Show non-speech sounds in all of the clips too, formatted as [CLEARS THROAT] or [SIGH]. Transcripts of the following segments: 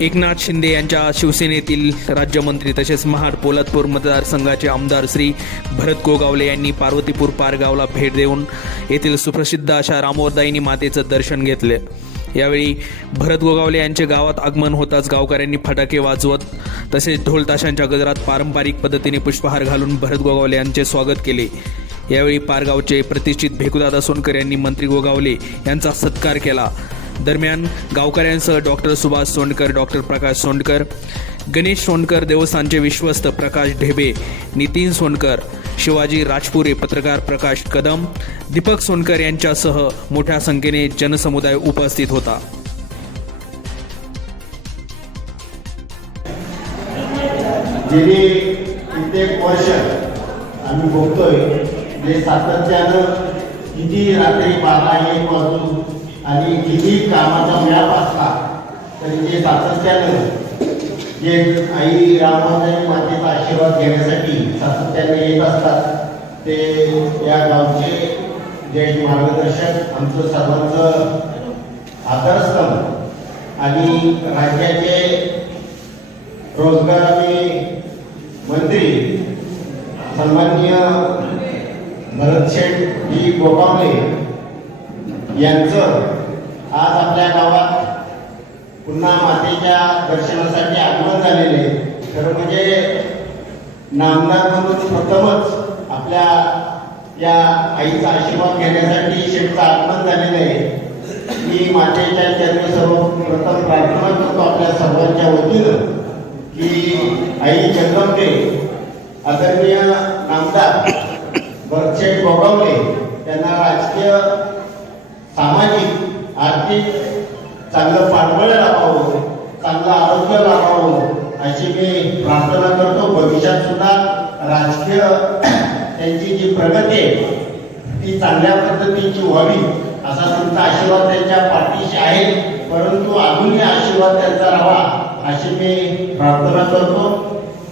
एकनाथ शिंदे यांच्या शिवसेनेतील राज्यमंत्री तसेच महाड पोलादपूर मतदारसंघाचे आमदार श्री भरत गोगावले यांनी पार्वतीपूर पारगावला भेट देऊन येथील सुप्रसिद्ध अशा रामोदायिनी मातेचं दर्शन घेतले. यावेळी भरत गोगावले यांचे गावात आगमन होताच गावकऱ्यांनी फटाके वाजवत तसेच ढोल ताशांच्या गजरात पारंपरिक पद्धतीने पुष्पहार घालून भरत गोगावले यांचे स्वागत केले. यावेळी पारगावचे प्रतिष्ठित भेकुदादा सोनकर यांनी मंत्री गोगावले यांचा सत्कार केला. दरम्यान गावकऱ्यांसह डॉक्टर सुभाष सोंडकर डॉक्टर प्रकाश सोंडकर गणेश सोंडकर देवस्थानचे विश्वस्त प्रकाश ढेबे नितीन सोनकर शिवाजी राजपुरे पत्रकार प्रकाश कदम दीपक सोनकर यांच्यासह मोठ्या संख्येने जनसमुदाय उपस्थित होता. गेली कित्येक वर्ष आम्ही बघतोय जे सातत्यानं किती रात्री बारा एक वाजून आणि किती कामाचा व्याप असला तरी जे सातत्यानं जे आई रामाबाई मातेचा आशीर्वाद घेण्यासाठी सातत्याने येत असतात ते या गावचे जे मार्गदर्शक आमचं सर्वांचं आदरस्तंभ आणि राज्याचे रोजगार आणि मंत्री सन्माननीय भरत शेठ जी गोपावले यांचं आज आपल्या गावात पुन्हा मातेच्या दर्शनासाठी आगमन झालेले खरं म्हणजे नामदार म्हणून प्रथमच आपल्या या आईचा आशीर्वाद घेण्यासाठी शेवटचं आगमन झालेलं आहे. मी मातेच्या चरणी सर्वप्रथम प्रार्थना करतो आपल्या सर्वांच्या वतीनं की आई जगदंबे आदरणीय नामदार भरतशेठ गोगावले त्यांना राजकीय आर्थिक चांगलं पाठबळ लाभावं चांगलं आरोग्य लाभावं अशी मी प्रार्थना करतो. भविष्यात सुद्धा राजकीय [CLEARS THROAT] त्यांची जी प्रगती आहे ती चांगल्या पद्धतीची व्हावी असा तुमचा आशीर्वाद त्यांच्या पाठीशी आहे. परंतु अजूनही आशीर्वाद त्यांचा राहावा अशी मी प्रार्थना करतो.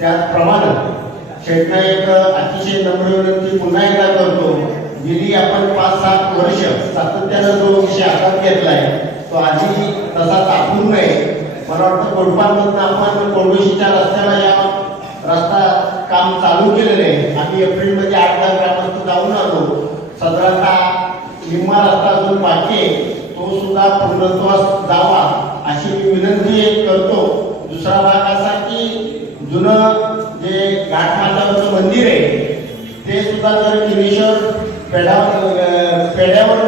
त्याचप्रमाणे शेठना एक अतिशय नम्र विनंती पुन्हा एकदा करतो. गेली आपण पाच सात वर्ष सातत्यानं जो विषय हातात घेतलाय तो आधी तसाच अपूर्ण आहे मला वाटतं कोडपांमधून आपण कोडोशीच्या रस्त्याला या रस्ता काम चालू केलेलं आहे. आम्ही एप्रिलमध्ये आठ दहा ग्रामस्थ जाऊन आलो. साधारणतः निम्मा रस्ता जो बाकी आहे तो सुद्धा पूर्णत्वास जावा अशी मी विनंती करतो. दुसरा भाग असा की जुनं जे घाटमाताचं मंदिर आहे ते सुद्धा जर किनेश्वर पेढ्यावर पेढ्यावर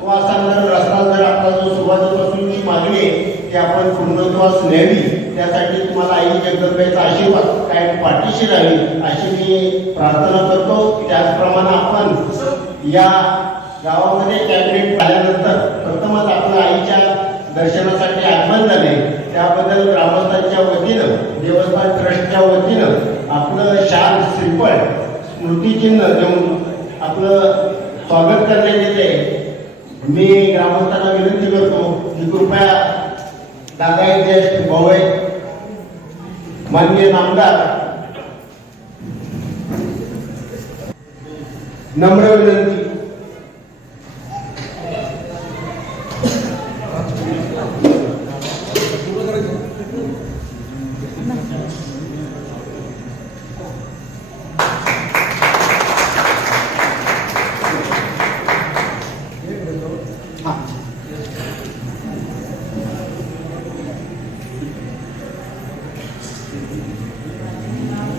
तो सांगणार रस्ता जर आपला जो सुरुवातीपासूनची मागणी आहे ती आपण पूर्णत्वास न्यावी. त्यासाठी तुम्हाला आई जगदंबेचा आशीर्वाद. काय पाठीशी राहील अशी मी प्रार्थना करतो. त्याचप्रमाणे आपण या गावामध्ये कॅबिनेट झाल्यानंतर प्रथमच आपल्या आईच्या दर्शनासाठी आगमन झाले. त्याबद्दल ग्रामस्थांच्या वतीनं देवस्थान ट्रस्टच्या वतीनं आपलं शाल श्रीफळ स्मृतिचिन्ह देऊन आपलं स्वागत करण्यात येते मी ग्रामस्थांना विनंती करतो की कृपया दादा ज्येष्ठ भाऊ आहेत मान्य नामदार. नम्र विनंती.